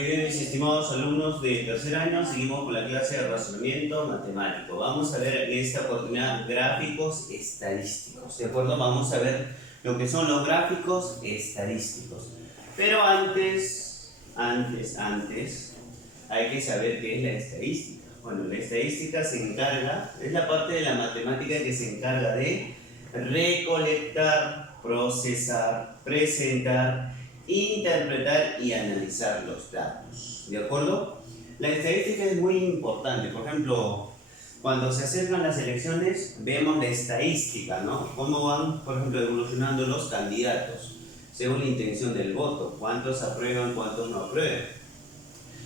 Muy bien, mis estimados alumnos de tercer año, seguimos con la clase de razonamiento matemático. Vamos a ver en esta oportunidad gráficos estadísticos, ¿de acuerdo? Vamos a ver lo que son los gráficos estadísticos. Pero antes, hay que saber qué es la estadística. Bueno, la estadística se encarga, es la parte de la matemática que se encarga de recolectar, procesar, presentar, interpretar y analizar los datos, ¿de acuerdo? La estadística es muy importante. Por ejemplo, cuando se acercan las elecciones, vemos la estadística, ¿no? Cómo van, por ejemplo, evolucionando los candidatos según la intención del voto, cuántos aprueban, cuántos no aprueban.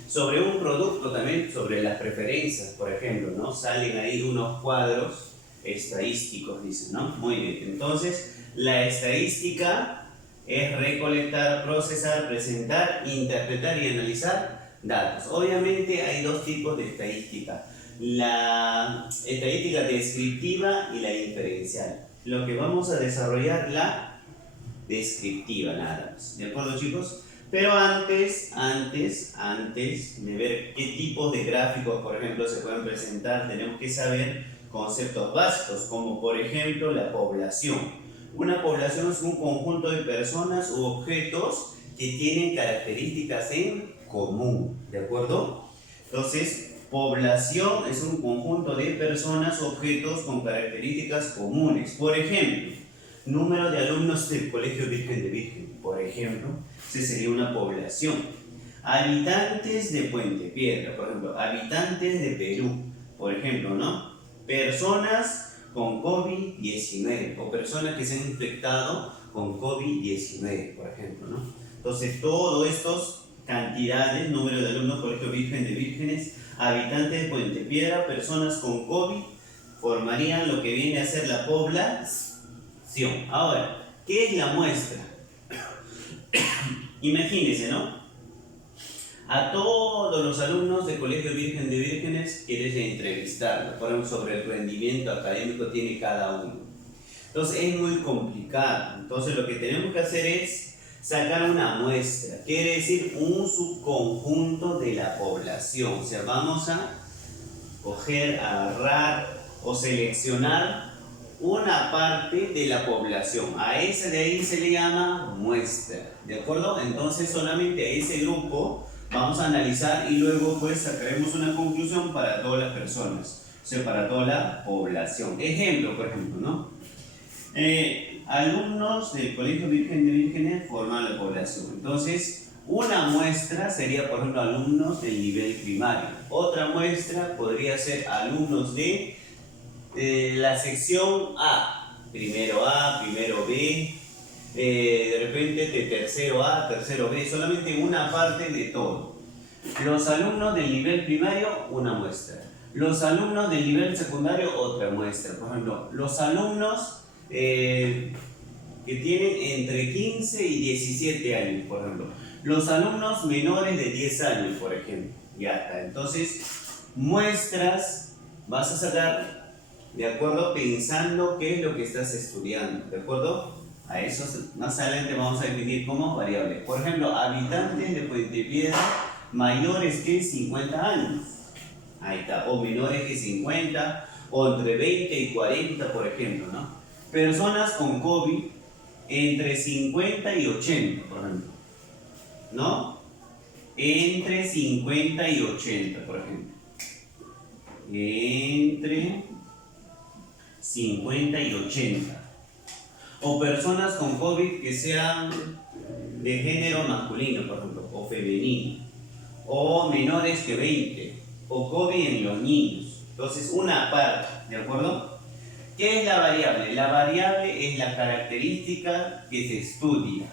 Sobre un producto también, sobre las preferencias, por ejemplo, ¿no? Salen ahí unos cuadros estadísticos, dicen, ¿no? Muy bien, entonces la estadística es recolectar, procesar, presentar, interpretar y analizar datos. Obviamente hay dos tipos de estadística: la estadística descriptiva y la inferencial. Lo que vamos a desarrollar la descriptiva nada más, ¿de acuerdo, chicos? Pero antes de ver qué tipos de gráficos, por ejemplo, se pueden presentar, tenemos que saber conceptos básicos, como por ejemplo la población. Una población es un conjunto de personas u objetos que tienen características en común, ¿de acuerdo? Entonces, población es un conjunto de personas u objetos con características comunes. Por ejemplo, número de alumnos del Colegio Virgen de Virgen, por ejemplo, esa sería una población. Habitantes de Puente Piedra, por ejemplo, habitantes de Perú, por ejemplo, ¿no? Personas con COVID-19 o personas que se han infectado con COVID-19, por ejemplo, ¿no? Entonces, todas estas cantidades, número de alumnos, Colegio Virgen de Vírgenes, habitantes de Puente Piedra, personas con COVID, formarían lo que viene a ser la población. Ahora, ¿qué es la muestra? Imagínense, ¿no? A todos los alumnos del Colegio Virgen de Vírgenes quieres entrevistarlos, por ejemplo, sobre el rendimiento académico tiene cada uno. Entonces es muy complicado. Entonces lo que tenemos que hacer es sacar una muestra, quiere decir un subconjunto de la población. O sea, vamos a coger, agarrar o seleccionar una parte de la población. A ese de ahí se le llama muestra, ¿de acuerdo? Entonces solamente a ese grupo vamos a analizar y luego pues sacaremos una conclusión para todas las personas, o sea, para toda la población. Ejemplo, por ejemplo, ¿no? Alumnos del Colegio Virgen de Vírgenes forman la población. Entonces, una muestra sería, por ejemplo, alumnos del nivel primario. Otra muestra podría ser alumnos de la sección A, primero B, de repente de tercero A, tercero B, solamente una parte de todo. Los alumnos del nivel primario, una muestra. Los alumnos del nivel secundario, otra muestra. Por ejemplo, los alumnos que tienen entre 15 y 17 años, por ejemplo. Los alumnos menores de 10 años, por ejemplo. Ya está. Entonces, muestras vas a sacar de acuerdo pensando qué es lo que estás estudiando, ¿de acuerdo? A eso más adelante vamos a definir como variable. Por ejemplo, habitantes de Puente Piedra mayores que 50 años. Ahí está. O menores que 50, o entre 20 y 40, por ejemplo, ¿no? Personas con COVID entre 50 y 80, por ejemplo, ¿no? Entre 50 y 80, por ejemplo. Entre 50 y 80. O personas con COVID que sean de género masculino, por ejemplo, o femenino. O menores que 20. O COVID en los niños. Entonces, una parte, ¿de acuerdo? ¿Qué es la variable? La variable es la característica que se estudia.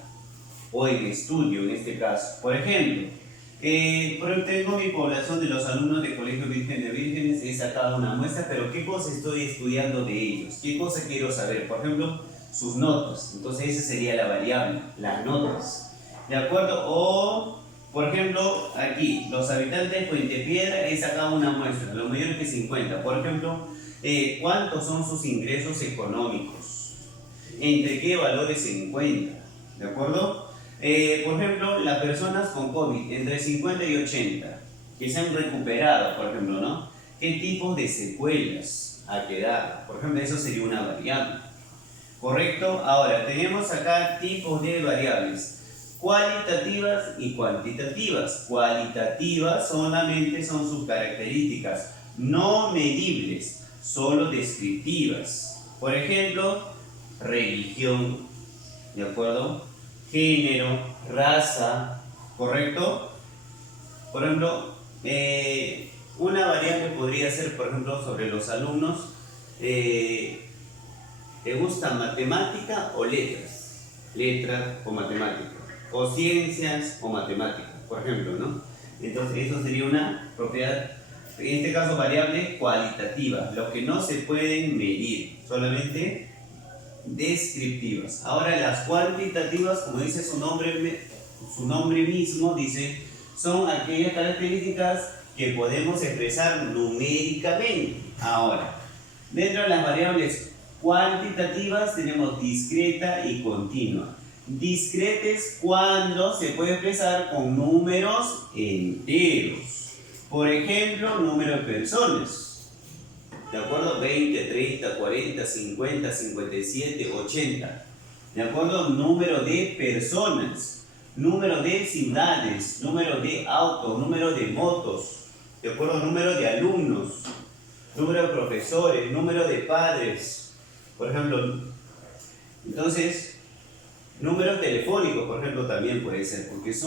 O en estudio, en este caso. Por ejemplo, tengo mi población de los alumnos del Colegio Virgen de Vírgenes, he sacado una muestra, pero ¿qué cosa estoy estudiando de ellos? ¿Qué cosa quiero saber? Por ejemplo, sus notas. Entonces esa sería la variable, las notas. ¿De acuerdo? O, por ejemplo, aquí, los habitantes de Puente Piedra, he sacado una muestra, los mayores que 50. Por ejemplo, ¿cuántos son sus ingresos económicos? ¿Entre qué valores se encuentran? ¿De acuerdo? Por ejemplo, las personas con COVID entre 50 y 80 que se han recuperado, por ejemplo, ¿no? ¿Qué tipos de secuelas ha quedado? Por ejemplo, eso sería una variable. ¿Correcto? Ahora, tenemos acá tipos de variables cualitativas y cuantitativas. Cualitativas solamente son sus características, no medibles, solo descriptivas. Por ejemplo, religión, ¿de acuerdo? Género, raza, ¿correcto? Por ejemplo, una variable podría ser, por ejemplo, sobre los alumnos, ¿te gusta matemática o letras? Letras o matemática. O ciencias o matemáticas, por ejemplo, ¿no? Entonces, eso sería una propiedad, en este caso, variable cualitativa, lo que no se pueden medir, solamente descriptivas. Ahora, las cuantitativas, como dice su nombre mismo, dice, son aquellas características que podemos expresar numéricamente. Ahora, dentro de las variables cuantitativas tenemos discreta y continua. Discreta es cuando se puede expresar con números enteros. Por ejemplo, número de personas. ¿De acuerdo? 20, 30, 40, 50, 57, 80. ¿De acuerdo? Número de personas. Número de ciudades. Número de autos. Número de motos. ¿De acuerdo? Número de alumnos. Número de profesores. Número de padres. Por ejemplo, entonces, números telefónicos, por ejemplo, también puede ser, porque se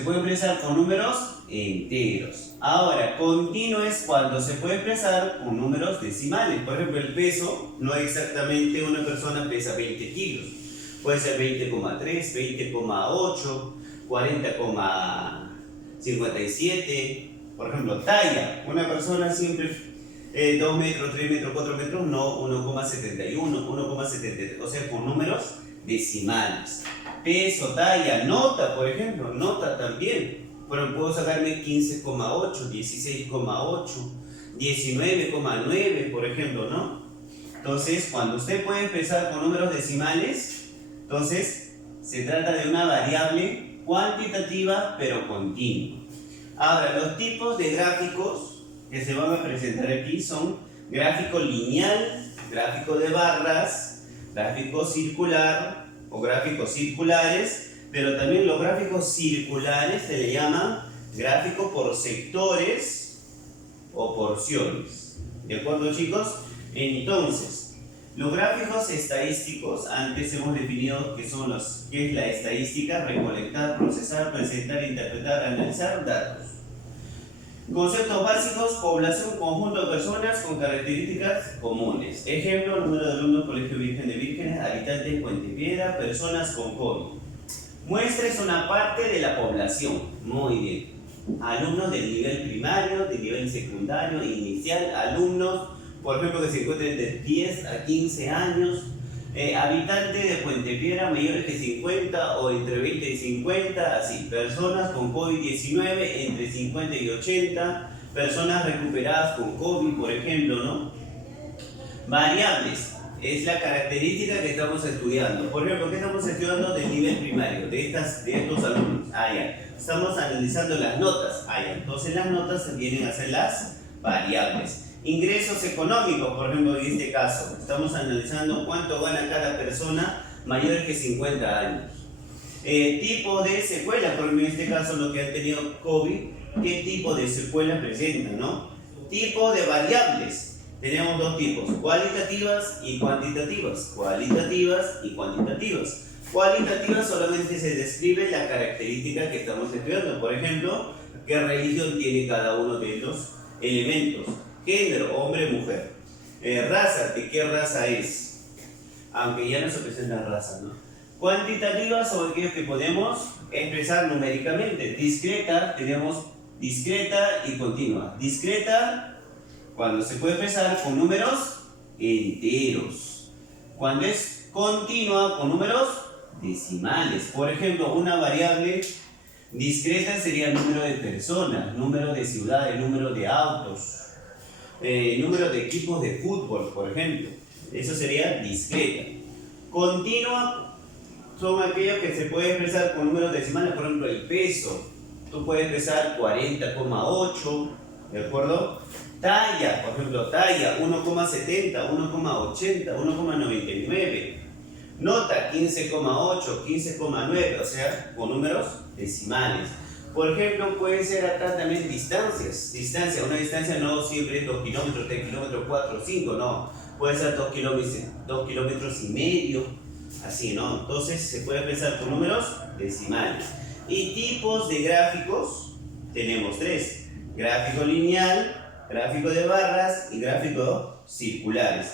puede expresar con números enteros. Ahora, continuo es cuando se puede expresar con números decimales. Por ejemplo, el peso, no exactamente una persona pesa 20 kilos. Puede ser 20,3, 20,8, 40,57. Por ejemplo, talla. Una persona siempre 2 metros, 3 metros, 4 metros, no 1,71, 1,73. O sea, con números decimales. Peso, talla, nota, por ejemplo, nota también. Bueno, puedo sacarme 15,8, 16,8, 19,9, por ejemplo, ¿no? Entonces, cuando usted puede empezar con números decimales, entonces se trata de una variable cuantitativa pero continua. Ahora, los tipos de gráficos que se van a presentar aquí son gráfico lineal, gráfico de barras, gráfico circular o gráficos circulares, pero también los gráficos circulares se le llaman gráfico por sectores o porciones. ¿De acuerdo, chicos? Entonces, los gráficos estadísticos, antes hemos definido qué es la estadística: recolectar, procesar, presentar, interpretar, analizar datos. Conceptos básicos: población, conjunto de personas con características comunes. Ejemplo: número de alumnos, Colegio Virgen de Vírgenes, habitantes, Puente Piedra, personas con COVID. Muestres una parte de la población. Muy bien. Alumnos del nivel primario, del nivel secundario, inicial, alumnos, por ejemplo, que se encuentren de 10 a 15 años, habitantes de Puente Piedra mayores que 50 o entre 20 y 50, así, personas con COVID-19 entre 50 y 80, personas recuperadas con COVID, por ejemplo, ¿no? Variables. Es la característica que estamos estudiando. Por ejemplo, ¿qué estamos estudiando del nivel primario? De estos alumnos. Ya. Estamos analizando las notas. Ya. Entonces las notas vienen a ser las variables. Ingresos económicos, por ejemplo, en este caso. Estamos analizando cuánto gana cada persona mayor que 50 años. Tipo de secuelas, por ejemplo, en este caso, los que han tenido COVID, ¿qué tipo de secuelas presentan, no? Tipo de variables. Tenemos dos tipos, cualitativas y cuantitativas. Cualitativas y cuantitativas. Cualitativas solamente se describe la característica que estamos estudiando. Por ejemplo, qué religión tiene cada uno de los elementos. Género, hombre, mujer. Raza, ¿de qué raza es? Aunque ya no se presenta raza, ¿no? Cuantitativas son aquellos que podemos expresar numéricamente. Discreta, tenemos discreta y continua. Discreta, cuando se puede expresar con números enteros. Cuando es continua, con números decimales. Por ejemplo, una variable discreta sería el número de personas, número de ciudades, número de autos, número de equipos de fútbol, por ejemplo. Eso sería discreta. Continua son aquellos que se pueden expresar con números decimales, por ejemplo, el peso. Tú puedes expresar 40,8, ¿de acuerdo? Talla, por ejemplo, talla 1,70, 1,80, 1,99. Nota 15,8, 15,9, o sea, con números decimales. Por ejemplo, puede ser acá también distancias. Distancia, una distancia no siempre es 2 kilómetros, 3 kilómetros, 4, 5, no. Puede ser 2 kilómetros y medio, así, ¿no? Entonces se puede expresar con números decimales. Y tipos de gráficos, tenemos 3. Gráfico lineal, gráfico de barras y gráfico circulares.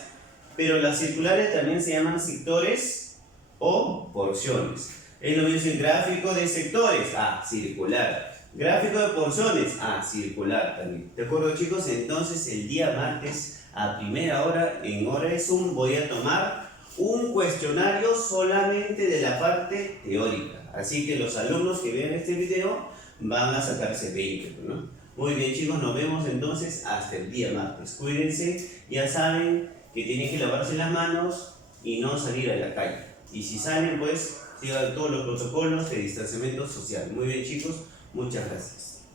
Pero las circulares también se llaman sectores o porciones. Es lo mismo decir gráfico de sectores, circular. Gráfico de porciones, circular también. ¿De acuerdo, chicos? Entonces el día martes a primera hora, en hora de Zoom, voy a tomar un cuestionario solamente de la parte teórica. Así que los alumnos que vean este video van a sacarse 20, ¿no? Muy bien, chicos, nos vemos entonces hasta el día martes. Cuídense, ya saben que tienen que lavarse las manos y no salir a la calle. Y si salen, pues sigan todos los protocolos de distanciamiento social. Muy bien, chicos, muchas gracias.